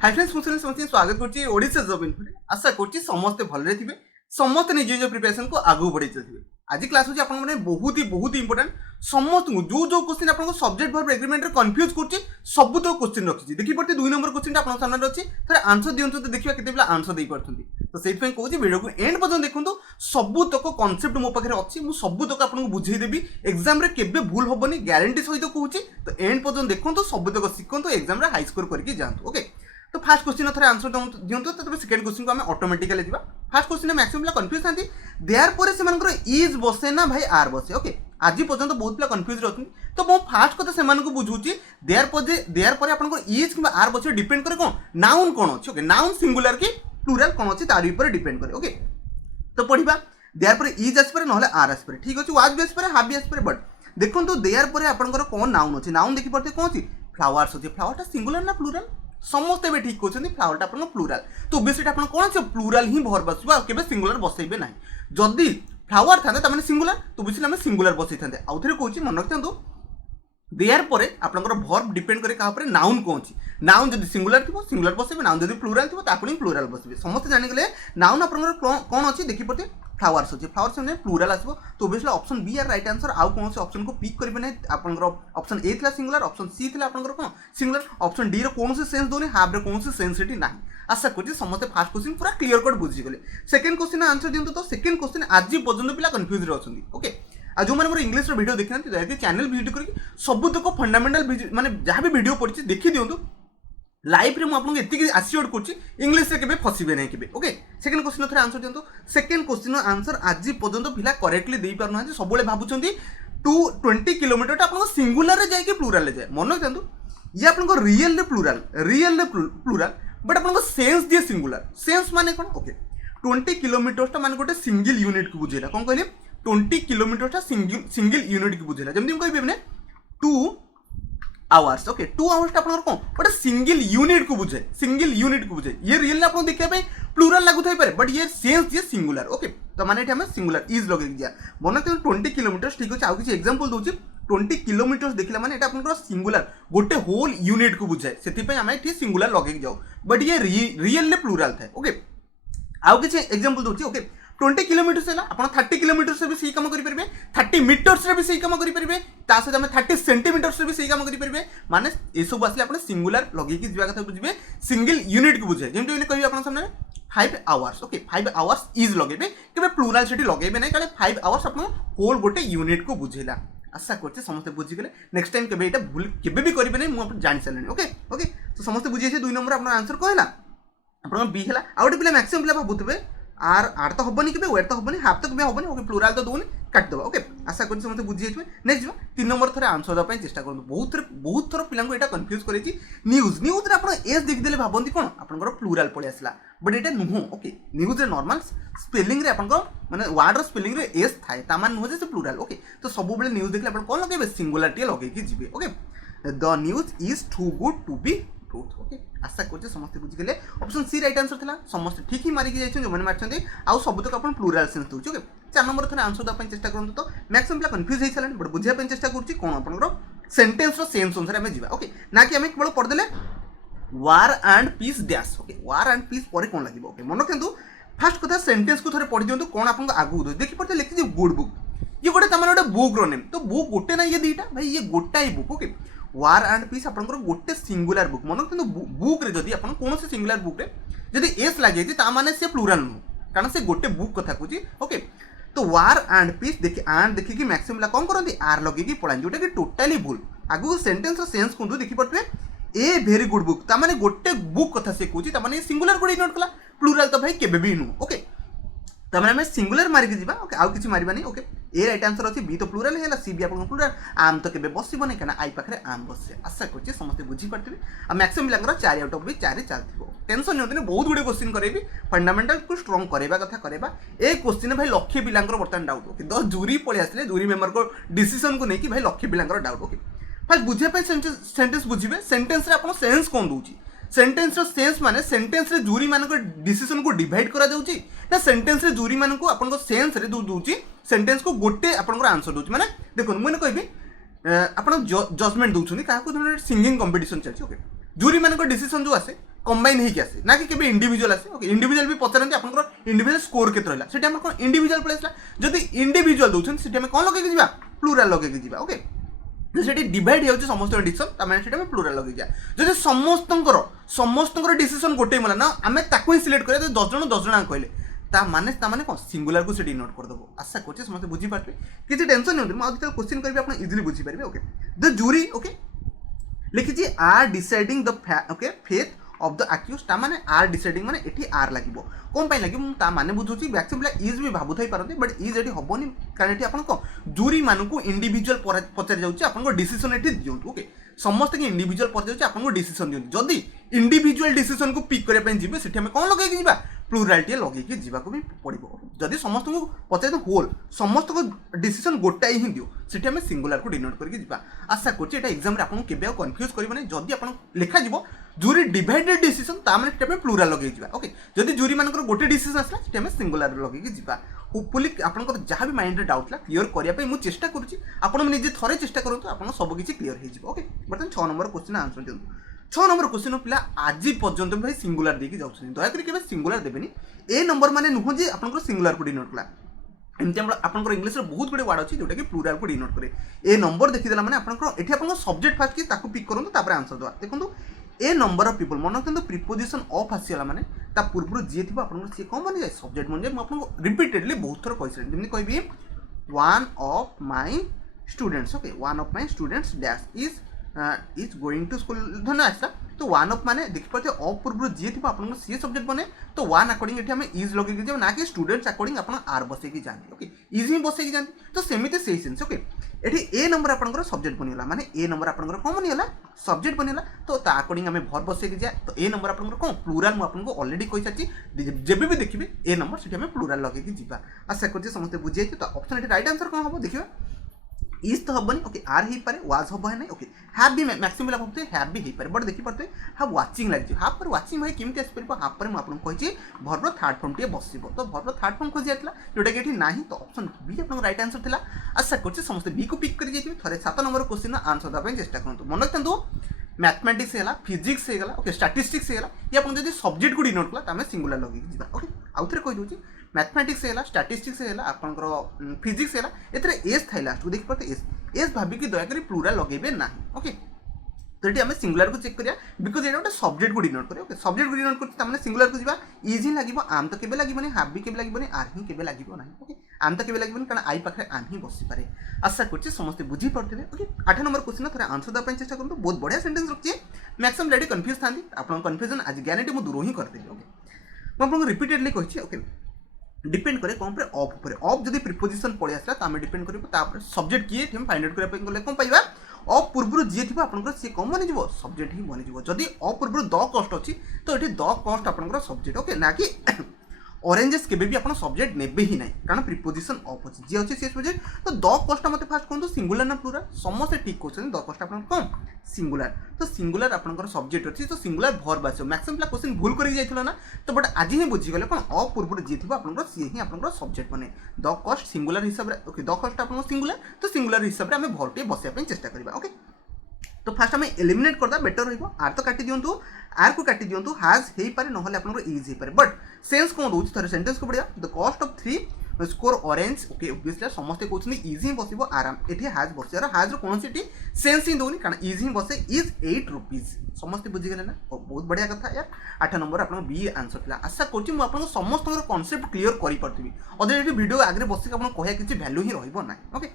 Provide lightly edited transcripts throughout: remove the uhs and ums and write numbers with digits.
Hi friends मुझे समस्त स्वागत करछि ओडिशा जॉब इन्फो रे आशा करछि समस्त भलरे थिबे समस्त निज निज प्रिपरेशन को आगु बढ़ै थिबे। आज क्लास होछि आपन माने बहुत ही इंपोर्टेंट समस्त जो जो क्वेश्चन आपन सब्जेक्ट वर्ब एग्रीमेंट रे कंफ्यूज करछि सब तो क्वेश्चन रखछि देखि पड़ते 2 नंबर क्वेश्चन आपन सामने अछि थरे आंसर दियंतु तो देखिबा केते बेला आंसर देई परथुंती तो सेहि पय कहूछि वीडियो को एंड पर्यंत देखंतु सब तक कांसेप्ट मो पाखरे अछि मु सब तक आपन को बुझेई देबी एग्जाम रे केबे भूल होबनी ग्यारंटी सहित कहूछि तो एंड पर्यंत देखंतु सब तक सिखंतु एग्जाम रे हाई स्कोर करके जानतु। ओके तो फर्स्ट क्वेश्चन थोड़े आंसर दियंतु तो सेकंड क्वेश्चन को हम ऑटोमेटिकली दिबा। फर्स्ट क्वेश्चन मैक्सिमम पिला कंफ्यूज थांती देयर पर से मानकर इज बसे ना भाई आर बसे। ओके आज पर्यंत बहुत पिला कंफ्यूज रहथि तो मो फर्स्ट कथा से मानको बुझुची देयर पर आपन को इज किबा आर बसे डिपेंड करे कोन नाउन कोन अछि। ओके नाउन सिंगुलर की प्लुरल कोन अछि तार ऊपर डिपेंड करे। ओके तो पढिबा देयर पर इज आस पर नहले आर आस पर ठीक अछि वाज बेस पर हाफ बेस पर बट देखो तो देयर पर आपन को कोन नाउन अछि नाउन देखि पड़ते कोन अछि फ्लावर्स अछि फ्लावर ता सिंगुलर ना प्लुरल समस्ते भी ठीक कहते फ्लावरटा अपन प्लुराल तो बेसिक आप कौन से प्लुराल ही भर बसवा केबे सिंगुलर बसैबे ना जदि फ्लावर था तमाने सिंगुलर तो बेसिक आम सिंगुलर बसई था आउ थे कहूँ मन रखिंतु देयर पर आपनकर भर्ब डिपेंड करे कहा नाउन कौन अछि नाउन जदि सिंगुलर थी सिंगुलर बसैबे नाउन जदि प्लुराल थी तापुनी प्लुराल बसैबे समस्त जानि गले नाउन आपनकर कौन अछि देखि पड़ते फ्लावर्स अच्छे फ्लावर्स में प्लुराल आसो तो obviously option B are right answer आउ कौन से ऑप्शन को पिक करेंगे ना आपनकर ऑप्शन ए थिला सिंगुलर ऑप्शन सी थिला आपनकर कोन सिंगुलर ऑप्शन डी रो कौन से सेंस दोनी हाफ रे कौन से सेंस एटी नाही आशा करछि समस्त फर्स्ट क्वेश्चन पूरा क्लियर कट बुझी गले। सेकंड क्वेश्चन आंसर दियंतु तो सेकंड क्वेश्चन आज पर्यंत पिला कंफ्यूज रे अछंती। ओके आ जो माने मोर इंग्लिश रो वीडियो देखिनंती दया चैनल विजिट करके सब तक फंडामेंटल माने जहां भी वीडियो पड़छि देखि दियंतु लाइफ रे मु आपन को एतिक आश्योर करछि इंग्लिश रे केबे फसिबे नै केबे। ओके सेकंड क्वेश्चन थरे आंसर दियंतु सेकंड क्वेश्चन आंसर आज पर्यंत पिला करेक्टली देई पारु ना सबले भाबुचंती 20 किलोमीटर ता आपन सिंगुलर रे जाय कि प्लुरल रे जाय मन रखंतु ये आपन को रियल रे प्लुरल बट आपन को सेंस दिए सिंगुलर सेंस माने कोन। ओके 20 किलोमीटर ता माने गोटे सिंगल यूनिट को बुझेला कोन कहले 20 किलोमीटर ता सिंगल यूनिट को बुझेला जेमति हम कहबे ने 2 आवर्स। ओके 2 आवर्स ता आपन कोन बट सिंगल यूनिट को बुझे ये रियल आपन देखिया पे प्लुरल लागु थाई पारे बट ये सेंस दिए सिंगुलर। ओके तो माने एठी हम सिंगुलर इज लगे दिया मन तो 20 किलोमीटर ठीक अछि आ किछि एग्जांपल दोछि 20 किलोमीटर देखिला माने एटा आपन सिंगुलर गोटे होल यूनिट को बुझाए सेति पे हम एठी सिंगुलर लगे जाऊ बट ये रियल ले प्लुरल थाए। ओके आ किछि एग्जांपल दोछि। ओके 20 किलोमीटर से आप 30 किलोमीटर से भी सही काम करेंगे 30 मीटर्स से भी सही काम करेंगे सहित आम 30 सेंटीमीटर से भी सही काम करेंगे माने ये सब आसले आप सिंगुलर लगे जा कथा बुझे सिंगल यूनिट को बुझे जमी कह आप सामने 5 आवर्स। ओके 5 आवर्स इज लगे कि प्लुराल से लगे ना क्या 5 आवर्स आप होल गोटे यूनिट को बुझेला आशा करते समस्ते बुझीगले नेक्स्ट टाइम केबे एटा भूल केबे भी करेंगे नहीं मुझे जान सारे। ओके ओके तो समस्ते बुझे 2 नंबर आप आंसर कहला आप बी है आ गए पे मैक्सिमम पिला भावुवे आर आर तो हबनी के वेट तो हबनी हाफ तक भी हबनी। ओके प्लुराल तो दोनी काट दबा। ओके आशा करछि समस्त बुझी जाइछे नेक्स्ट जो 3 नंबर थरे आंसर दबा चेष्टा करनु बहुत थोर पिलांको एटा कंफ्यूज करेछि न्यूज रे आपण एस देख देले भाबंती कोन आपनकर प्लुराल पळे आसला बट एटा नुहो। ओके न्यूज रे नॉर्मल स्पेलिंग रे आपनकर माने वर्ड रो स्पेलिंग रे एस थाए ता मान नुहो जे प्लुराल। ओके तो सब बेले न्यूज देखले आपण कोन लगेबे सिंगुलरिटी लगे कि जिवे। Okay the news is too good to be truth. Okay आशा करछे समस्त बुझिगले ऑप्शन सी राइट आंसर थिला समस्त ठीक ही मारि के जाइछन जो माने मारछन आ सब तक अपन प्लुरल सेंस दोछ। ओके 4 नंबर थरे आंसर द चेष्टा करंतु तो मैक्सिमम पिला कंफ्यूज हेइ छलन बट बुझिया पे चेष्टा करछि कोन आपनकर सेंटेंस रो सेंस अनुसार हमें जीवा। ओके ना कि हमें केवल पढ़ देले War and Peace dash. Okay War and Peace पर कोन लागिबो। ओके मन रखंतु फर्स्ट कथा सेंटेंस को थरे पढ़ि दियंतु कोन आपन आगु दो देखि पड़ते लिखि गुड बुक ये गोटे तमन गोटे बुक रो नेम तो बुक गोटे ना ये दीटा भाई ये गोटाई book. Okay War and Peace आपनकर गोटे सिंगुलर बुक मन रखंतु बुक रे जदी आपन कोन से सिंगुलर बुक रे जदी एस लागे ता माने से प्लुरल नु कारण से गोटे बुक कथा कुची। ओके तो वार एंड पीस देखि एंड देखि कि मैक्सिमम ला कोन करंती आर लगे कि पळान जोटा कि टोटली भूल आगु सेंटेंस रो सेंस कोन देखि पड़ते ए वेरी गुड बुक ता माने गोटे बुक कथा से कुची ता माने सिंगुलर कोडी नोट कला प्लुरल तो भाई केबे भी नु। ओके तब हमें सिंगुलर मार के जीवा। ओके आउ किछि मारिबा नहीं। ओके ए राइट आंसर अछि बी तो प्लुरल हैला सी बी आपन प्लुरल आम तो केबे बसिबो नै कना आई पाखरे आम बसे आशा करछि समस्त बुझी पड़थिबे आ मैक्सिमम पिलांगर 4 आउट ऑफ भी 4 चलथिबो टेंशन नै होतनी बहुत गुडे क्वेश्चन करेबी फंडामेंटल को स्ट्रांग करेबा कथा करेबा ए क्वेश्चन भाई लक्ष्य पिलांगर बर्तन डाउट। ओके 10 जूरी पळे आसले जूरी मेंबर को डिसीजन को नै कि भाई लक्ष्य पिलांगर डाउट। ओके फास्ट बुझिया पे सेंटेंस बुझिबे सेंटेंस रे आपन सेंस कोन दोउची सेंटेंस रो सेंस माने सेंटेंस रे जूरी मान को डिसीजन को डिवाइड करा जाउची ना सेंटेंस रे जूरी मान को आपन को सेंस रे दोउची सेंटेंस को गोटे आपन को आंसर दोउची माने देखो मुने कहबी आपण जजमेंट दोउछनी काहा को सिंगिंग कंपटीशन चलची। ओके जूरी मान डिसीजन जो आसे कंबाइन होकर आसे ना कि केबे इंडिविजुअल आसे ओके इंडिविजुअल भी पचारती आपंकर इंडिविजुअल स्कोर केते रहा सेटा हमर कोन इंडिविजुअल पळे आसला जदि इंडिविजुअल दोछन सेटा हम कोन लगे जिबा प्लुराल लगे जिबा ओके जो सेठी डिवाइड हो समस्त डिसीजन तामें सेटा में प्लुराल लगे जा जदि समस्तंकर डिसीजन गोटे मला ना आमे ताको ही सिलेक्ट करे 10 जण कहले ता माने कौन सिंगुलर को सेठी नोट कर दबो आशा करछे समस्त बुझी पारबे किछि टेंशन नै म आगे क्वेश्चन करबे आपण इजीली बुझी पारबे ओके द जूरी ओके लिखिछि are deciding the okay faith of the accused ता माने आर डिसाइडिंग माने एठी आर लागिबो कोन पय लागिबो ता माने बुझुछि बैक्सिबला इज भी भाबु थाई पारते बट इज एठी हबोनी कारण एठी आपण को जूरी मानु को इंडिविजुअल पचार जाउछि आपण को डिसीजन एठी दियौ ओके समस्त के इंडिविजुअल पचार जाउछि आपण को डिसीजन दियौ जदी इंडिविजुअल डिसीजन को पिक करे पय जिबे सेठी हम कोन लगे जिबा प्लुरालिटी लगे कि जीवा को भी पड़ो जदि समस्त को पचार होल समस्त को डिसीजन गोटाई ही दियो सेठी हम सिंगुलर को डिनोट करके जीवा आशा करछि एटा एग्जाम रे आपन केबे कंफ्यूज करबो नै जदि आपन लिखा जीवो जूरी डिवाइडेड डिसीजन ता माने सेटा में प्लुराल लगे जीवा ओके जदि जूरी मानकर गोटे डिसीजन आसला सेटा हम सिंगुलर लगे कि जीवा होपफुली आपनकर जहाँ भी माइंड रे डाउट ला क्लियर करिया पय मु चेष्टा करूछि आपन निजे थरे चेष्टा करंतु आपन सब किछि क्लियर हे जीवो ओके बर्तन 6 नंबर क्वेश्चन आंसर दियंतु 6 नंबर क्वेश्चन पिला आज पर्यंत भाई सिंगुलर देकी जाउछन दया करी केबे सिंगुलर देबेनी ए नंबर माने नुह जे आपनकर सिंगुलर को डिनोट कला एमती आपनकर इंग्लिश रे बहुत गुडे वर्ड अछि जोटा कि प्लुराल को डिनोट करे ए नंबर देखि देला माने आपनकर एठी आपनकर सब्जेक्ट फास्ट कि ताकू पिक करंतु तापर आंसर दवा देखंतु ए नंबर ऑफ पीपल मन रखंतु प्रीपोजिशन ऑफ आसीला माने ता पूर्व जे थिबा आपनकर से कोन बनि जाय सब्जेक्ट मन जे म आपनको रिपीटेडली बहुत थर कहै जेमि कहबी one of my students okay one of my students dash is going to school धन आसला तो वन ऑफ माने देखि पाते ऑफ पूर्व जे थिबा आपनको सी सब्जेक्ट बने तो वन अकॉर्डिंग एठी हम इज लगे कि ना कि स्टूडेंट्स अकॉर्डिंग अपन आर बसे कि जानती ओके इज ही बसे कि जानती तो सेमिते सेही सेंस ओके एठी ए नंबर आपनकर सब्जेक्ट बनिला माने ए नंबर आपनकर कोन बनिला सब्जेक्ट बनिला तो ता अकॉर्डिंग हमें भर बसे कि जाय तो ए नंबर आपनकर कोन प्लुराल मु आपनको ऑलरेडी कहि साची जेबे भी देखिबे ए नंबर सेठी हमें प्लुराल लगे कि जीवा आशा करछि समस्त बुझियै तो ऑप्शन एठी राइट आंसर कोन हबो देखिबा इज तो हबनी ओके आर ही पारे वाज हबो है नहीं ओके हैव भी मैक्सिमम लाभ होते हैव भी ही पारे बट देखि पड़ते हैव वाचिंग लाग हैव पर वाचिंग भाई केमते आसी परबो हैव पर म आपन कहि भर्ब थर्ड फॉर्म टे बसिबो तो भर्ब थर्ड फॉर्म खोजि आतला जोटा कि एठी नाही तो ऑप्शन बी आपन राइट आंसर थिला आशा करछि समस्त बी को पिक करि जेति थरे 7 नंबर क्वेश्चन आंसर दा पे चेष्टा करंतु मन रखंतु मैथमेटिक्स हैला फिजिक्स हैला ओके स्टैटिस्टिक्स हैला ये आपन जदी सब्जेक्ट को डिनोट कला तमे सिंगुलर लगे जिबा ओके आउथरे कहि दोछि मैथमेटिक्स हैला स्टैटिस्टिक्स हैला आपनकर फिजिक्स हैला एतरे एस थाइ लास्ट देखि पड़ते एस भाबी कि दया करी प्लुराल लगेबे नाही ओके तो ये हमें सिंगुलर को चेक करिया बिकॉज ये गोटे सब्जेक्ट को डिनोट करे ओके सब्जेक्ट को डिनोट करते तामने सिंगुलर को जीवा इजी लागिबो आम तो केबे लागिबोनी हैव भी केबे लागिबोनी आर ही केबे लागिबो नाही ओके आम तो केबे लागिबोनी कारण आई पाखरे आम ही बसी पारे आशा करछि समस्त बुझी पड़थिबे ओके 8 नंबर क्वेश्चन थोड़ा आंसर द चेष्टा करंतु बहुत बढ़िया सेंटेंस रखछि मैक्सिमम लेडी कंफ्यूज थांती आपन कंफ्यूजन आज गारंटी मु दूर ही कर देबी ओके म आपन रिपीटेडली कहिछि ओके डिपेंड करे कौन पर ऑफ जदि प्रीपोजिशन पड़े आसला तो आम डिपेंड कर सब्जेक्ट किए हम फाइंड आउट करने गले कौन पाइबा ऑफ पूर्व जी थी आपंकर सी कौन बन जाव सब्जेक्ट ही बन जाव जदि ऑफ पूर्व द कस्ट अच्छी तो ये द कस्ट आपंकर सब्जेक्ट ओके ना कि ऑरेंजेस केबे भी आपन सब्जेक्ट नेबे ही नहीं कारण प्रीपोजिशन ऑफ अछि जे अछि से सब्जेक्ट तो द कस्ट मते फास्ट कोन तो सिंगुलर ना प्लुरल समस्त ठीक क्वेश्चन द कस्ट आपन कोन सिंगुलर तो सिंगुलर आपनकर सब्जेक्ट अछि तो सिंगुलर भर्ब आछो मैक्सिमम प्ला क्वेश्चन भूल करि जाइथिलो ना तो बट आज ही बुझी गले कोन ऑफ पूर्व जे थिबा आपनकर सी ही आपनकर सब्जेक्ट बने द कस्ट सिंगुलर हिसाब रे ओके द कस्ट आपन सिंगुलर तो सिंगुलर हिसाब रे हमें भर्ब टे बसिया पे चेष्टा करबा ओके तो फास्ट हमें एलिमिनेट करदा बेटर रहइबो आर तो काटी दियंतु आर को काटी दियंतु हैज हेई पारे नहले आपनकर इज हेई पारे बट सेंस कोन दोछ थरे सेंटेंस को पडिया the cost of 3 score orange okay obviously समस्त कोचनी इज ही बसिबो आराम एठी हैज बसियार हैज रो कोनसी एठी सेंस ही दोनी कारण इज ही बसे इज 8 रुपीस समस्त बुझी गेले ना बहुत बढ़िया कथा यार 8 नंबर आपन बी आंसर थिला आशा करछि मु आपन समस्त कांसेप्ट क्लियर करि परथिबी अदर एठी वीडियो आगरे बसिक आपन कहया किछि वैल्यू ही रहइबो ना ओके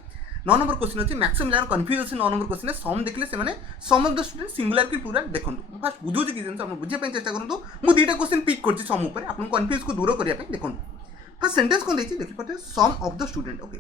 9 नंबर क्वेश्चन अछि मैक्सिमम लार कंफ्यूज अछि 9 नंबर क्वेश्चन सम देखले से माने सम ऑफ द स्टूडेंट सिंगुलर की प्लुरल देखंतु फास्ट बुझो जे कि जेंस आपन बुझे पय चेष्टा करंतु मु दीटा क्वेश्चन पिक करछि सम ऊपर आपन कंफ्यूज को दूर करिया पय देखंतु फर्स्ट सेंटेंस कोन देछि देखि पते some of the student okay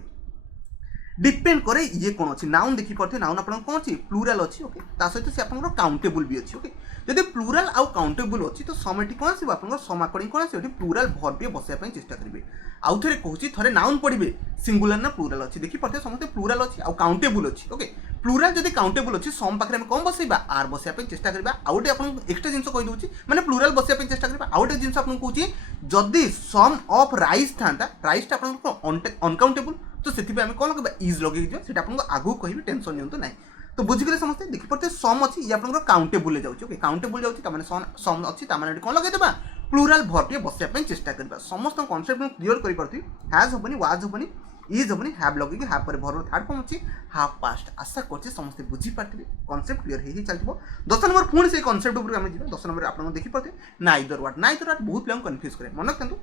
depend करे ये कौन अच्छी नाउन देखि पड़ते नाउन आप कौन अच्छी प्लुराल अच्छी ओके ता सहित से आपन काउंटेबल भी अच्छी ओके जदि प्लुराल आउ काउंटेबल अच्छी तो सम एटी कौन आसीबो आपन सम अकॉर्डिंग कौन आसीबो प्लुराल वर्ब भी बसिया पय चेष्टा करिवे आउ थरे कहूची थरे नाउन पढिबे सिंगुलर ना प्लुराल अच्छी देखि पड़ते समते प्लुराल अच्छी आउ काउंटेबल अच्छी ओके प्लुराल जदि काउंटेबल अच्छी सम पाखरे हम कौन बसैबा आर बसिया पय चेष्टा करबा आउटे आपन एक्स्ट्रा जिंस कहि दोची माने प्लुराल बसिया पय चेष्टा करबा आउटे जिंस आपन कहूची जदि सम ऑफ राइस थांता राइस ता आपन अनकाउंटेबल तो से आम कौन लगे इज लगे से आपको आगू कह टेंशन नियंतु ना तो बुझीगले समस्ते देखि पड़ते सम अच्छी ये आपंकर काउंटेबल जाऊँगी ओके काउंटेबल जाऊँगी सम अच्छी कौन लगेदेबा प्लूराल भर टे बसाया चेष्टा करवा समस्त कनसेप्ट मुझे क्लीयर कर हैज हेनी वाज हेनी इज हेनी हैव लगे हैव पर भर थर्ड फॉर्म अच्छी हाफ पास्ट आशा कर समस्त बुझीपारे कनसेप्ट क्लीयर हो चलती 10 नंबर पुणी से कनसेप्ट उपर आम जा 10 नंबर आप देखिपे नाइदर वाट बहुत पिला कन्फ्यूज करे मन रखु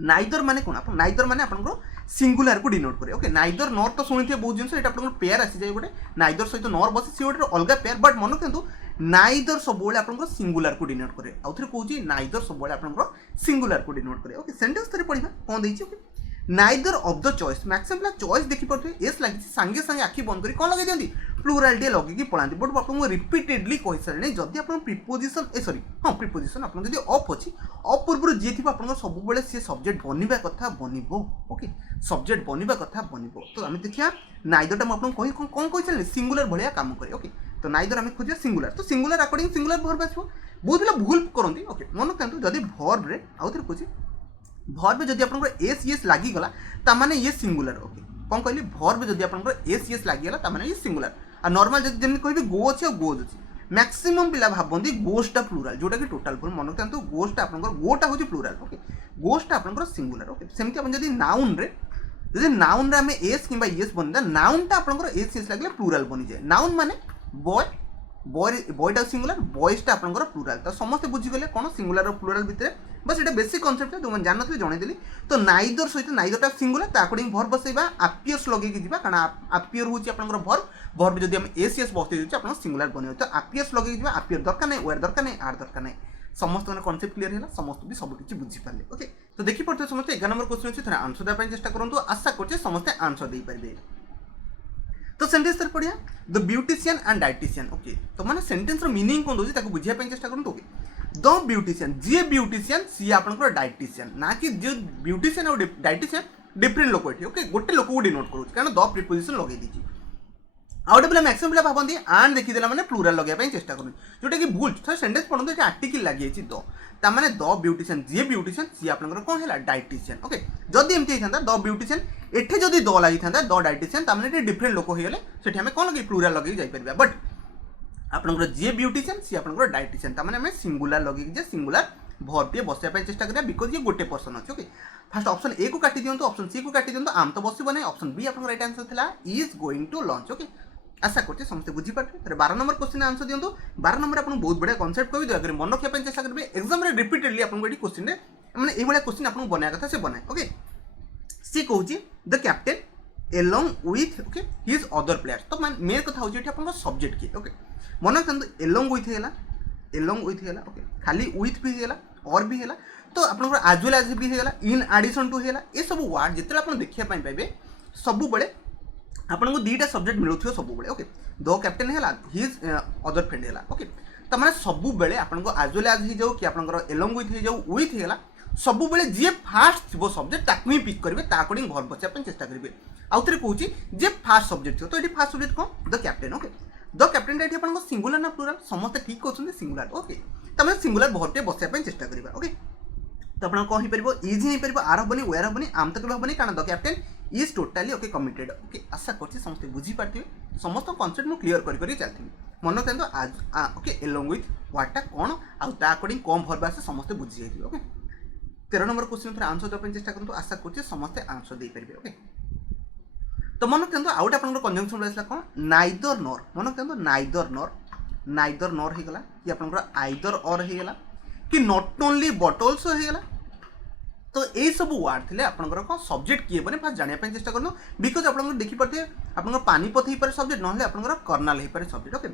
नाइदर माने कौन आप नाइदर माने आपन सिंगुलर को डिनोट करे ओके नाइदर नॉर तो शुणी बहुत जिन आपन पेयर आसी जाए गोटे नाइदर सहित नॉर बस सी गोटे अलग पेयर बट मन रखु नाइदर सब आपन सिंगुलर को डिनोट करे आउ थे कहूँ नाइदर सब आपन सिंगुलर को डिनोट करे ओके सेंटेंस थोड़े पढ़ा कौन देती okay neither of the choice maximum पिला चॉइस देखी पारे एस लगी सांगे सांगे आखि बंद कर कौन लगे दिखती प्लूराल टे लगे पलांती बट आपको रिपीटेडली कही सारे जदि आप प्रिपोजिशन सॉरी हाँ प्रिपोजिशन आप ऑफ अच्छी ऑफ पूर्व जी थी आप सब सी सब्जेक्ट बनवा कथा बनब ओके सब्जेक्ट बनवा कथा बनब तो आम देखिए नाइदरटा मुझे कही कौन कही सारे सिंगुलर भाया काम करे ओके तो नाइदर आम खोजा सिंगुलर तो सिंगुलर अकॉर्डिंग सिंगुलर भर्ब आसो बहुत पिला भूल करती ओके मन रखु जदि भर्ब आउ थे कहे भर्ब जदि आप एस येस लगिगला तामाने ये सिंगुलर ओके कौन कहली भर्ब जदि आप एस येस लगिगला तामाने ये सिंगुलर आ नॉर्मल जब जमी कह गो अच्छे और गोज अच्छे मैक्सिमम पिला भावती गोस्टा प्लूराल जोटा कि टोटाल फॉर्म मन रखु गोस्टा आप गोटा हूँ प्लूराल ओके गोस्टा आप सिंगुलर ओके सेमती आप जब नाउन रे जब नाउन रे आम एस कि येस बन नाउनटा आप एस येस लगे प्लूराल बनी जाए नाउन माने बॉय बॉयटा सिंगुलर बॉयसटा आप प्लूराल तो समस्त बुझीगले कौन सिंगुलर और प्लूराल भितर बस ये बेसिक कनसेप्ट जो मैंने जानते जनईदेली तो नाइदर सहित नाइदरटा सिंगुलर तो अकॉर्डिंग भर्ब बसैबा आपियर्स लगे कारण आपियर हूँ भर्ब भर्ब जब आम एस एस बसई आप सिंगुलर बन तो आपियर्स लगे आपियर दरकार नहीं वेयर दरकार नहीं आर दरकार नहीं समस्त कनसेप्ट क्लीयर है समस्त भी सबकि बुझीपारे ओके तो देखी पड़ते समस्त 11 नंबर क्वेश्चन अच्छे थे आंसर देवाई चेष्टा करूँ आशा करते समस्ते आंसर दे पारे तो सेंटेंस तर पढ़िया the beautician and dietician okay तो माने सेंटेंस रो मीनिंग कोन दोजी ताको बुझिया पे चेष्टा करन ओके द ब्यूटिशियन जे ब्यूटिशियन सी आपनकर डाइटिशियन ना कि जे ब्यूटिशियन और डाइटिशियन डिफरेंट लोक एठी ओके गोटे लोक को डिनोट करू कारण द प्रीपोजिशन लगे दीची आउट पिला मैक्सिमम पिला भाबंती आन देखि देला माने प्लूरल लगे पे चेष्टा करन जोटा कि भूल तो सेंटेंस पढन तो आर्टिकल लागि छि द ता माने द ब्यूटिशियन जे ब्यूटिशियन सी आपनकर कोन हैला डाइटिशियन ओके जदि एमती थांदा द ब्यूटिशियन एठे जदि द लागि थांदा द डाइटिशियन ता माने डिफरेंट लोक होइले सेठी हमें कोन लगे प्लूरल लगे जाई परबा बट आपनकर जे ब्यूटिशियन सी आपनकर डाइटिशियन ता माने हमें सिंगुलर लगे जे सिंगुलर भर्ब टे बसिया पे चेष्टा करिया बिकॉज़ ये गोटे पर्सन अछि ओके फर्स्ट ऑप्शन ए को काटी दियंतो ऑप्शन सी को काटी दियंतो आम तो बसिबो नै ऑप्शन बी आपनकर राइट आंसर थिला is going to launch okay आशा करते समस्त बुझीपारे तेरे 12 नंबर क्वेश्चन आंसर दियंतो 12 नंबर आपन बहुत बढ़िया कांसेप्ट कहबी दया करी मन रखिया पे चेष्टा करबे एग्जाम रे रिपीटेडली आपन एडी क्वेश्चन रे माने ए बडा क्वेश्चन आपन बनाया कथा से बनाए ओके सी कहूची the captain along with okay his other players तो मेन कथा होची एठी आपन सब्जेक्ट की ओके मन रखंतु एलोंग विथ हेला ओके खाली विथ भी हेला और भी हेला तो आपन एज वेल एज भी हेला इन एडिशन टू हेला ए सब वर्ड जेते आपन देखिया पाई पाइबे सब बडे आपन को दीटा सब्जेक्ट मिलुथियो सब बेले ओके दो कैप्टन हैला हिज अदर फ्रेंड हैला ओके त माने सब बेले आपन को एज वेल एज ही जाऊ कि आपन एलोंग विथ ही जाऊ विथ हैला सब बेले जे फास्ट थिबो सब्जेक्ट ताकू ही पिक करबे ता अकॉर्डिंग भर्ब बसिया पे चेष्टा करबे आउ थरे कहूची जे फास्ट सब्जेक्ट थियो तो एठी fast subject cone the captain okay the captain एठी आपन को सिंगुलर ना प्लूरल समस्त ठीक कहउछन सिंगुलर ओके त माने सिंगुलर भर्ब टे बसिया पे चेष्टा करबा ओके तो आपन को ही परबो इज ही परबो आर हबनी वेयर हबनी आम तक हबनी कारण the captain is totally okay committed okay आशा करछि समस्त बुझी पारथिबे समस्त कांसेप्ट मु क्लियर करि करि चलथिबे मन रखंतु आज ओके एलोंग विथ व्हाटटा कोन आ ता अकॉर्डिंग कोन भर्ब आसे समस्त बुझी जाइथिबे ओके 13 नंबर क्वेश्चन थोड़ा आंसर देबा चेष्टा करंतु आशा करछि समस्त आंसर दे परबे ओके तो मन रखंतु आउट आपन कंजंक्शन आसला कोन नाइदर नॉर मन रखंतु नाइदर नॉर हे गला कि आपन आइदर और हे गला कि नॉट ओनली बट आल्सो हे गला तो ये सब वार्ड थे आपंकर कौन सब्जेक्ट किए बने फास्ट जाना चेष्टा करूँ बिकज आप देखी पारे आप पानीपत हो पारे सब्जेक्ट ना आपंकर कर्नाल हो पारे सब्जेक्ट ओके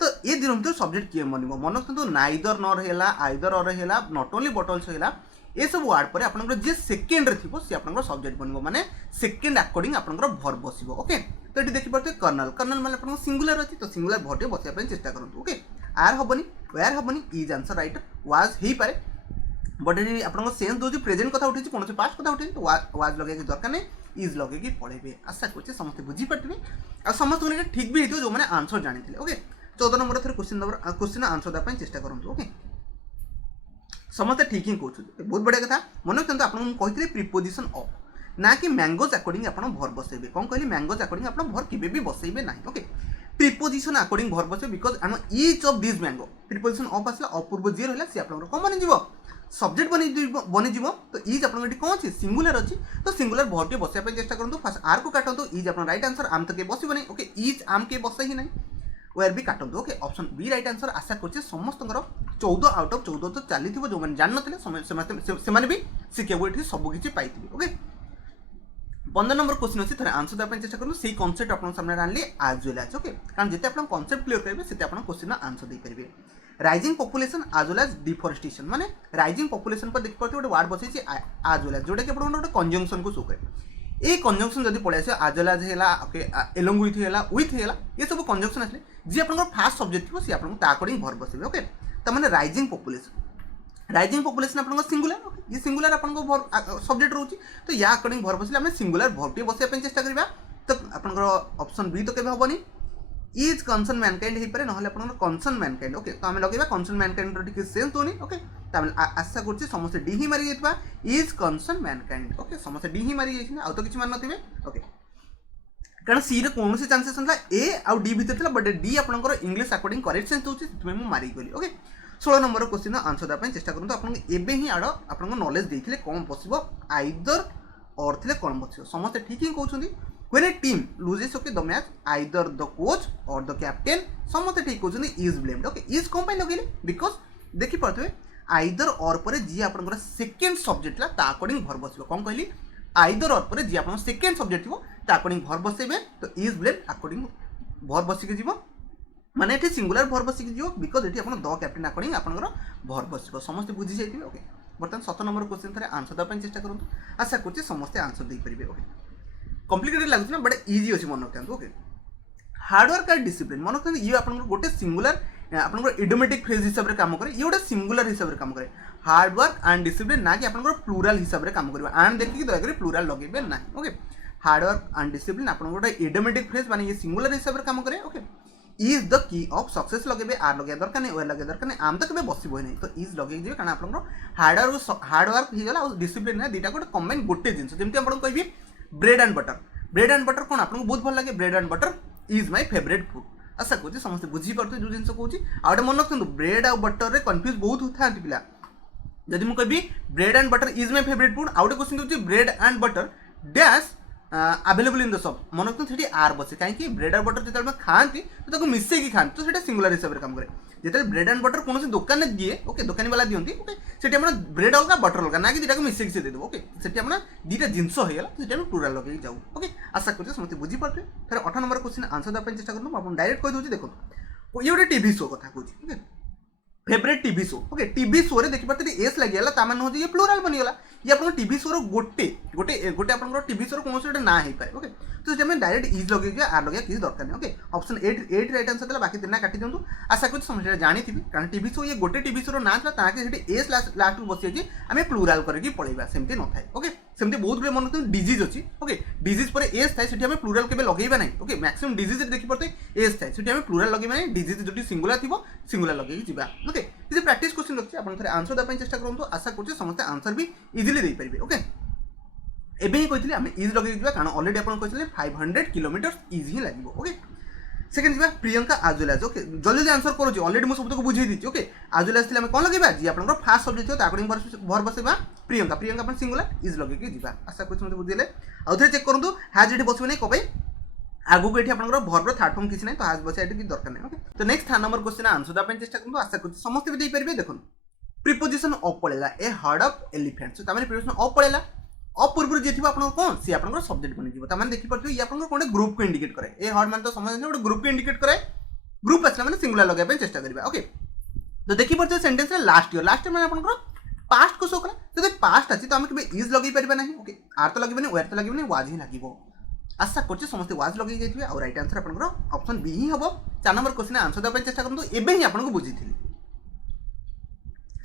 तो ये दिन भर सब्जेक्ट किए बन मन रखु नाइदर नर है आइदर और है नॉट ओनली बट आल्सो है ये सब वार्ड पर आप जे सेकेंड थी सी आप सब्जेक्ट बन माने सेकेंड अकॉर्डिंग आपंकर भर्ब बसो ओके तो ये देखी पारे कर्नाल माने आप सिंगुलर अच्छी तो सिंगुलर भर्ब बसिया चेष्टा करूँ ओके आर हबनी वेयर हबनी इज आंसर राइट वाज हो पारे बट ये आपको सेंस दौर प्रेजेंट कथा उठी कौन पास्ट कथा उठी तो वाज लगे दरकार नहीं इज लगे पढ़े आशा करते समस्त बुझीपारे आ समस्त ठीक भी हो जो मैंने आंसर जानी ओके 14 नंबर थोड़े क्वेश्चन आंसर देवाई चेष्टा करूँ ओके समस्त ठीक ही कहते बहुत बढ़िया कथा मन रखते आपको कही प्रिपोजिशन ऑफ ना कि मैंगोज अकॉर्डिंग आप भर बसैबे कौन कहली मैंगोज अकॉर्डिंग आप भर केबे भी बसैबे ना ओके प्रिपोजिशन अकॉर्डिंग भर्ब बसे बिकज आम each of this mango preposition of आसला अपूर्व जी रहा सी आप कौन बन सब्जेक्ट बनी तो इज आप कौन अच्छी सिंगुलर अच्छी तो सिंगुलर भर्व टे बसाई चेष्टा करूँ फास्ट आर को काटू इज आप राइट आंसर आम तो के बस नहीं ओके इज आम के बस ही नहीं वेयर भी काटू okay option B right answer आशा कर समस्त 14 आउट ऑफ 14 तो चली जो मैंने जान ना भी शिखा ये सबकि पाई ओके 15 नंबर क्वेश्चन अच्छी थे आंसर देवाई चेष्टा करूँ से कनसेप्ट आप सामने आनली आज वेल आज ओके कारण जिते आप कनसेप्ट क्लियर करेंगे से क्वेश्चन आंसर दे पारे राइजिंग पॉपुलेशन आज वेल एज डिफॉरेस्टेशन माने राइजिंग पॉपुलेशन पर देखिए गोटे वर्ड बसई आज वेल एज जोटा कि गोटे कंजंक्शन को शो करे ये कंजंक्शन जब पड़े आस आज वेल एज है ओके एलोंग विथ है ये सब कंजंक्शन आसे जी आप फास्ट सब्जेक्ट थी सी आप अकॉर्डिंग भर बसे ओके तो मैंने राइजिंग पॉपुलेशन आप सिंगुलर ये सिंगुलर आप सब्जेक्ट रोचे तो या अकॉर्डिंग भर बसले आम सिंगुलर भर्व बसाई चेष्टा करवा तो आप ऑप्शन बी तो केवे हेनी इज कनसर्न मैनकाइंड हो पारे ना आप कनसर्न मैनकाइंड ओके तो आम लगे कनसर्न मैनकाइंड टी सेन्स होनी ओके तो आशा कर समस्त डी ही मारी जाइए इज कनसर्न मैनकाइंड ओके समस्त डी ही मारी जाइए आउ तो किसी मार नथिबे ओके कारण सी रे कौन चांसेस ना ए आउ डी भितर था बट डी आपंकर इंग्लिश अकॉर्डिंग करेक्ट सेन्स होची से मैं मारी गली ओके 16 नंबर क्वेश्चन आंसर देवाई चेष्टा करूँ आपको एबे ही आड़ आप नॉलेज देते कौन पशब आइदर और थे कौन पशब समस्त ठीक ही कहते when a team loses okay the match either the coach or the captain समस्त ठीक कहते is blamed okay is कौन लगे बिकज देखी पारे आइदर और पर जी आप सेकेंड सब्जेक्ट ला अकॉर्डिंग भर बस कौन कहली आइदर और पर जी आप सेकेंड सब्जेक्ट थी अकॉर्डिंग भर बसैबे तो is blamed अकॉर्डिंग भर बसिक जीव माने ये सिंगुलर भर बसिक जीव बिकज ये आप द कैप्टेन अकॉर्डिंग आप भर बस समस्त बुझी जाइए ओके बर्तमान 17 नंबर क्वेश्चन थे आंसर देवाई चेष्टा करूँ आशा कर समस्ते आंसर दे पारे ओके कॉम्प्लिकेटेड लगुच ना बट इजी अच्छे मन रखते ओके हार्डवर्क एंड डिसिप्लिन मन रखते ये आप गोटे सिंगुलर आप इडोमेटिक फ्रेज हिसाब से काम करे ये गोटे सिंगुलर हिसाब से काम करे हार्डवर्क एंड डिसिप्लिन ना कि आप प्लूराल हिसाब से काम करेंगे एंड देखिए दयाकोरी प्लूराल लगे ना ओके हार्डवर्क एंड डिसिप्लिन आप गोटे इडोमेटिक फ्रेज माने ये सिंगुलर हिसाब से काम करे okay is the key of success लगे आर लगे दरकार नहीं ओर लगे दरकार नहीं आम तो कभी बस नहीं तो इज लगे जी कारण आप हार्डवर्क होगा और डिसिप्लिन है दुटा गोटे कम्बाइन गोटे जिन जमी आपको कहि ब्रेड एंड बटर कौन आपको बहुत भल लगे bread and butter is my favourite food आशा कर समस्त बुझीपे जो जिन कौन आउटे मन रखते ब्रेड आउ बटर रे कन्फ्यूज बहुत होता पिला जदि मुझे कहि bread and butter is my favourite food आउटे क्वेश्चन होची bread and butter dash available in the shop मन रखते से आर बसे कहीं ब्रेड और बटर जो खाती तो मिसेक खाते तो सिंगुलर हिसाब से काम करे जो ब्रेड एंड बटर कौन दुकान में दिए ओके दुकानी वाला दिखती ओके से ब्रेड अलग बटर अलग ना कि दुटा मिसेक से देदेव ओके से दुटा जिनस होगा तो प्लूराल लगे जाऊ ओके आशा कर समस्त बुझीपारे फिर 18 नंबर क्वेश्चन आंसर देवाई चेष्टा करूँ आप डायरेक्ट कहीदे देखो ये गोटे टीवी शो कथा कहूँ okay favourite TV show okay TV show रे देखिए एस लगे तामान हूँ ये प्लूराल बनीगला ये आप टीवी शो गोटे गोटे गोटे आप टीवी शो कौन से ना हो पाए ओके तो से डायरेक्ट इज लगे आर लगे किसी दरकार नहीं ओके ऑप्शन 8 राइट आंसर देला बाकी 3 ना काटी दिंतु आशा कर समझ जानी थी कारण टीवी शो ये गोटे टीवी शो ना था ताकि एस लास्ट बसी आम प्लूराल करके पलैबा सेमती न था ओके सेमती बहुत गुड मन रखते डिजीज अच्छी ओके डिजीज पर एस थाए से प्लूराल के लगेगा ना ओके मैक्सिमम डिजीज देखिए एस थाए से प्लूराल लगेगा ना डिजीज जो सिंगुलर थी सिंगुलर लगे जा ओके ये प्रैक्टिस क्वेश्चन रखिए आप आंसर देवाई चेष्टा करूँ आशा कर समस्त आंसर भी इजिली दे पारे ओके एबे ही कही आम इज लगे कारण अलरेडी आप 500 किलोमीटर इज ही लगे ओके सेकेंड जी प्रियंका आजुलाज ओके जल्दी जल्दी आंसर करूँ अलरेडी मुझे सबको बुझे दी ओके आजुलाज आम कौन लगे जी आप फास्ट सब्जेक्ट थी अकॉर्डिंग भर बसैबा प्रियंका प्रियंका अपन सिंगुलर इज लगे जा आशा कर बुझे आउ थे चेक करूँ हाज ये बसवे नहीं कब आगू को ये आप भर थर्ड फॉर्म किसी ना तो हाज बस किसी दरकार नहीं ओके तो नेक्स्ट 3 नंबर क्वेश्चन आंसर देवाई चेष्टा करूँ आशा कर समस्त भी देपारे देखो प्रिपोजिशन ऑफ पड़ेगा ए हार्ड ऑफ एलिफेंट तो प्रिपोजिशन ऑफ पड़ेगा अपूर्व जी थी आप कौन सी आप सब्जेक्ट बन देखिए ये आप गोटे ग्रुप को इंडिकेट करे ए हार्ड मान तो समझ गोटे ग्रुप को इंडिकेट करे ग्रुप आसला मैंने सिंगुलर लगे चेष्टा करेंगे ओके तो देखिए सेंटेंस लास्ट ईयर मैंने आप पास्ट को शो करा जब पास्ट अच्छी तो आम कभी इज लगे पारे ना ओके आर तो लगे वेयर तो लगे वाज ही लगे आशा कर समस्त वाज लगे जाइए और राइट आंसर आप ऑप्शन बी ही हम 4 नंबर क्वेश्चन आंसर देवाई चेष्टा करूँ एवं ही आपको बुझी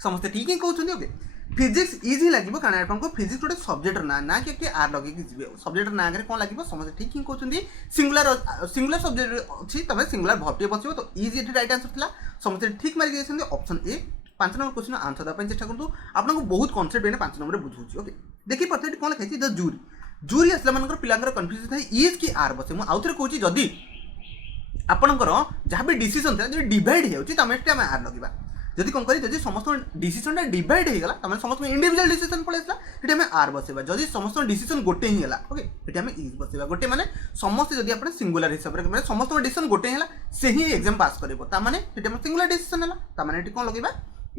समस्त ठीक ही कहते ओके फिजिक्स इज ही लगे कारण आपको फिजिक्स गोटे सब्जेक्ट ना ना कि आर लगे जी सब्जेक्ट ना आगे कौन लगे समस्त ठीक ही कहते सिंगुलर सब्जेक्ट अच्छी तुम सिंगुलर भर्व बस तो इज ये राइट आंसर था समस्त ठीक मारिक जाइए option A 5 number question answer देवाई चेष्टा करूँ आपको बहुत कनसेप्ट मैंने 5 नंबर बुझे ओके देखिए पार्थे कौन लिखाई द जूरी जूरी आसला मान पिला कन्फ्यूजन था इज कि आर बसे मुझे आउ थे कहूँ जदि ଆପଣଙ୍କର ଯାହା ବି ଡିସିସନ୍ ଥିଲା ଯଦି ଡିଭାଇଡ୍ ହେଇଯାଉଛି ତାମାନେ ଏଠି ଆମେ ଆର୍ ଲଗେଇବା। ଯଦି କ'ଣ କରି ଯଦି ସମସ୍ତଙ୍କ ଡିସିସନ୍ଟା ଡିଭାଇଡ୍ ହେଇଗଲା ତାମାନେ ସମସ୍ତଙ୍କ ଇଣ୍ଡିଭିଜୁଆଲ୍ ଡିସିସନ୍ ପଳେଇ ଆସିଲା ସେଠି ଆମେ ଆର୍ ବସେଇବା। ଯଦି ସମସ୍ତଙ୍କ ଡିସିସନ୍ ଗୋଟେ ହିଁ ହେଲା ଓକେ ସେଠି ଆମେ ଇଜ୍ ବସେଇବା। ଗୋଟେ ମାନେ ସମସ୍ତେ ଯଦି ଆପଣ ସିଙ୍ଗୁଲାର ହିସାବରେ ମାନେ ସମସ୍ତଙ୍କ ଡିସିସନ୍ ଗୋଟେ ହେଲା ସେ ହିଁ ଏକ୍ଜାମ୍ ପାସ୍ କରିବ ତାମାନେ ସେଠି ଆମର ସିଙ୍ଗୁଲାର ଡିସିସନ୍ ହେଲା ତାମାନେ ଏଠି କ'ଣ ଲଗେଇବା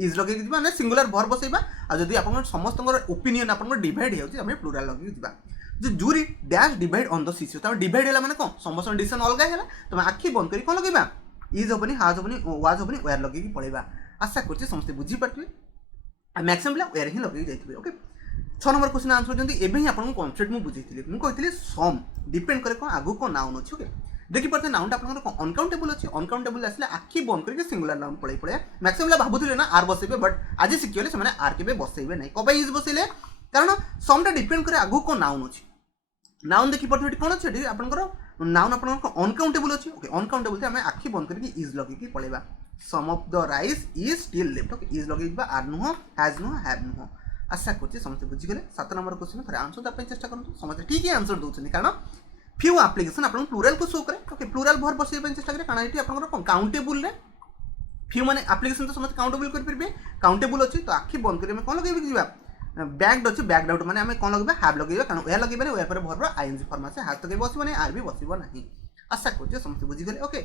ଇଜ୍ ଲଗେଇକି ଯିବା ମାନେ ସିଙ୍ଗୁଲାର ଭର୍ ବସେଇବା। ଆଉ ଯଦି ଆପଣଙ୍କର ସମସ୍ତଙ୍କର ଓପିନିଅନ୍ ଆପଣଙ୍କର ଡିଭାଇଡ୍ ହେଇଯାଉଛି ଆମେ ପ୍ଲୁରାଲ୍ ଲଗେଇକି ଯିବା। जो jury dash divide on the सीसी तब डिवाइड है मैंने कौन समस्त डिसीजन अलग है तुम आखि बंद कर कौन लगे इज हेनी हाज हेनी वाज हेनी वेयर लगे पड़ेगा। आशा कर समस्त बुझीपारे मैक्सिमम पिला वेयर ही लगे जाइए ओके। 6 नंबर क्वेश्चन आंसर जल्दी एवं ही आपको कन्सेप्ट मुझे मुझे सम डिपेंड करे कौन आगू कौन नाउन अच्छे ओके देखी पार्थे नाउनटा आप अनकाउंटेबल अच्छे अनकाउंटेबल आसले आखि बंद करके सिंगुलर नाउन पड़े पड़े मैक्सिमम पिला भावुले ना आर बसैबे बट आज शिखिगले से आर के बसैबे ना कब इज बसैले कारण समटा डिपेंड करे आगू कौन नाउन अच्छे नाउन देखी पार्थे कौन अच्छे आपंकर नाउन आप अनकाउंटेबल अच्छे ओके अनकाउंटेबल से आम आखि बंद करके इज लगे पड़ेगा। Some of the rice is still left okay is लगे आर नुह हैज नुह हैव नुह। आशा कर समस्त बुझीगले 7 नंबर क्वेश्चन थे आंसर देवाई चेष्टा करूँ समस्त ठीक ही आंसर दूसरी कारण फ्यू आप्लिकेसन आप प्लूराल को शो करे ओके प्लूराल भर बसैया चेष्टा करें कारण ये आप काउंटेबल फ्यू मैंने आप्लिकेसन तो समस्त काउंटेबल करेंगे काउंटेबल अच्छे तो आखि बंद कर कौन लगे जा बैक्ड अच्छे बैक्ड आउट मैंने आम कौन लगे हाव लगे कारण वे लगे वे पर भर आईएनजी फॉर्म आसे हाथ तो बसब नहीं आर भी बसब ना। आशा कर समस्त बुझीगले ओके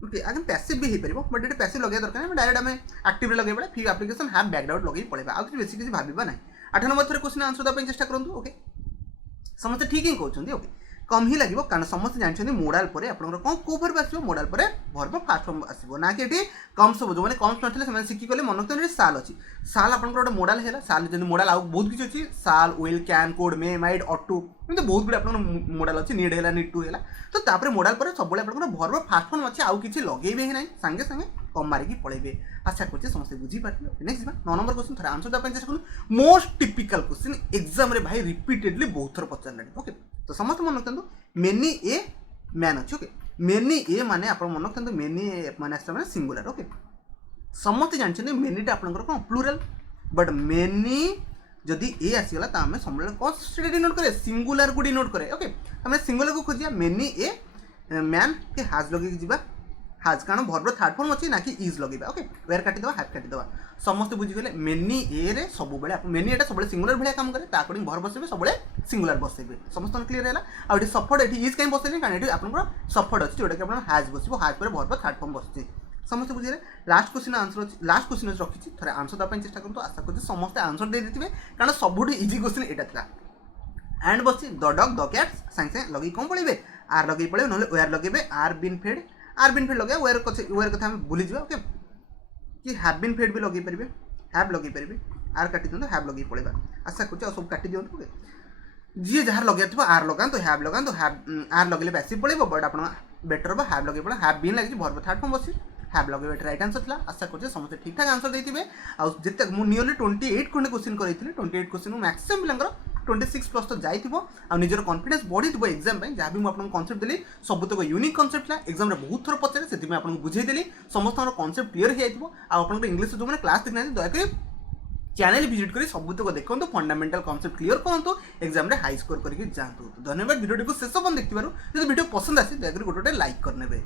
ओके आगे पैसिव भी हो पार बट ये पैसिव लगे दरकार डायरेक्ट आम एक्टिव लगे पड़े फ्यू आप्लिकेसन हाव बैक्ड आउट लगे पड़ेगा आगे बेस किसी भाव ना। 8 नंबर थोड़े क्वेश्चन आंसर देवाई चेष्टा करूँ ओके समस्त ठीक ही कहते ओके कम ही लगे कारण समस्त जानते मोडाल पर आप कौ भर्ब आसो मोडाल पर भर्ब फास्ट फॉर्म आसो ना कि ये कम सब जो मैंने कम ना शिखिगले मन रखते साल अच्छी साल आप गोटे मोडाल है साल जब मोडाल आउ बहुत किसी अच्छी साल will can code may might ado एमती बहुत गुड आप मोडाल अच्छी नीड है नीड टू है तो तापर मोडाल पर सब भर्ब फास्ट फॉर्म अच्छे आउ किसी लगे ही ना सांगे सांगे कम मारिकी पड़े। आशा कर समस्त बुझीपारे नेक्स्ट 9 नंबर क्वेश्चन थे आंसर देवाई चेष्टा करूँ मोस्ट टिपिकल क्वेश्चन एग्जाम रे भाई रिपीटेडली बहुत थर पचारे ओके तो समस्त मन रखते मेनी ए मैन अच्छे ओके मेनी ए माने आप मन रखते मेनी माने आसला सिंगुलर ओके समस्त जानते मेनीटा आपंकर कौन प्लूराल बट मेनी जदि ए आसीगला तो आम सब कौन से डिनोट करे सिंगुलर को डिनोट करे ओके आम सिंगुलर को खोजिया मेनी ए मैन के हाज लगे जा हाज कारण भर्ब थर्ड फॉर्म अच्छी ना कि इज लगे ओके वेयर काटिद हाफ काटिद समस्त बुझीगले मेनी ए रे सब मेनी एटा सब सिंगुलर भाया काम करे अकॉर्डिंग भर्ब बसैबे सब सिंगुलर बसैबे समस्त क्लियर है आ सफर्ड ये इज कहीं बसैले कारण ये आप सफर्ड अच्छी जोटा कि आप हाज बस हाज पर भर्ब थर्ड फॉर्म बस समस्त बुझे last question answer last question रखी थे आंसर देवाई चेष्टा करूँ आशा कर समस्त आंसर दे देते कारण सब इजी क्वेश्चन यहाँ था एंड बस द डग द कैट सागे सागे लगे कौन पड़े आर लगे पड़े ना वेयर लगे आर बिन फेड लगे वेयर कथा भूली जावा ओके कि हैव बीन फेड भी लगे पारे हैव लगे पारे आर काटी दिखाँ हैव लगे पड़ेगा। आशा कर सब काटी दिखाँ ओके जी जहाँ लगे आर लगातु हैव लगातु आर लगे पैसिव पड़े बट आप बेटर हम हैव लगे पड़े हैव बीन लगे भर्ब थर्ड फॉर्म बस हैव लगे राइट आंसर था। आशा कर समस्त ठीक ठाक आंसर देते आते नियरली 28 खंडे क्वेश्चन करी 28 क्वेश्चन मैक्सिमम पिलांकर 26 प्लस तो जाइए आ निजर कॉन्फिडेंस बढ़ी एग्जाम जहाँ भी मुझे कन्सेप्ट देली सब तक यूनिक कन्सेप्ट था एग्जाम बहुत थर पचारे से आपको बुझेदेली समस्त कन्सेप्ट क्लीयर हो जाए इंग्लिश जो मैंने क्लास देखना दयाकोरी चैनल विजिट कर सबुतक देखो फंडामेंटल कन्सेप्ट क्लीयर करूँ एग्जाम रे हाई स्कोर करके जातु। धन्यवाद वीडियो को शेष पर्यंत देखिबारु। यदि वीडियो पसंद आसे दयाकोरी गोटे लाइक करने।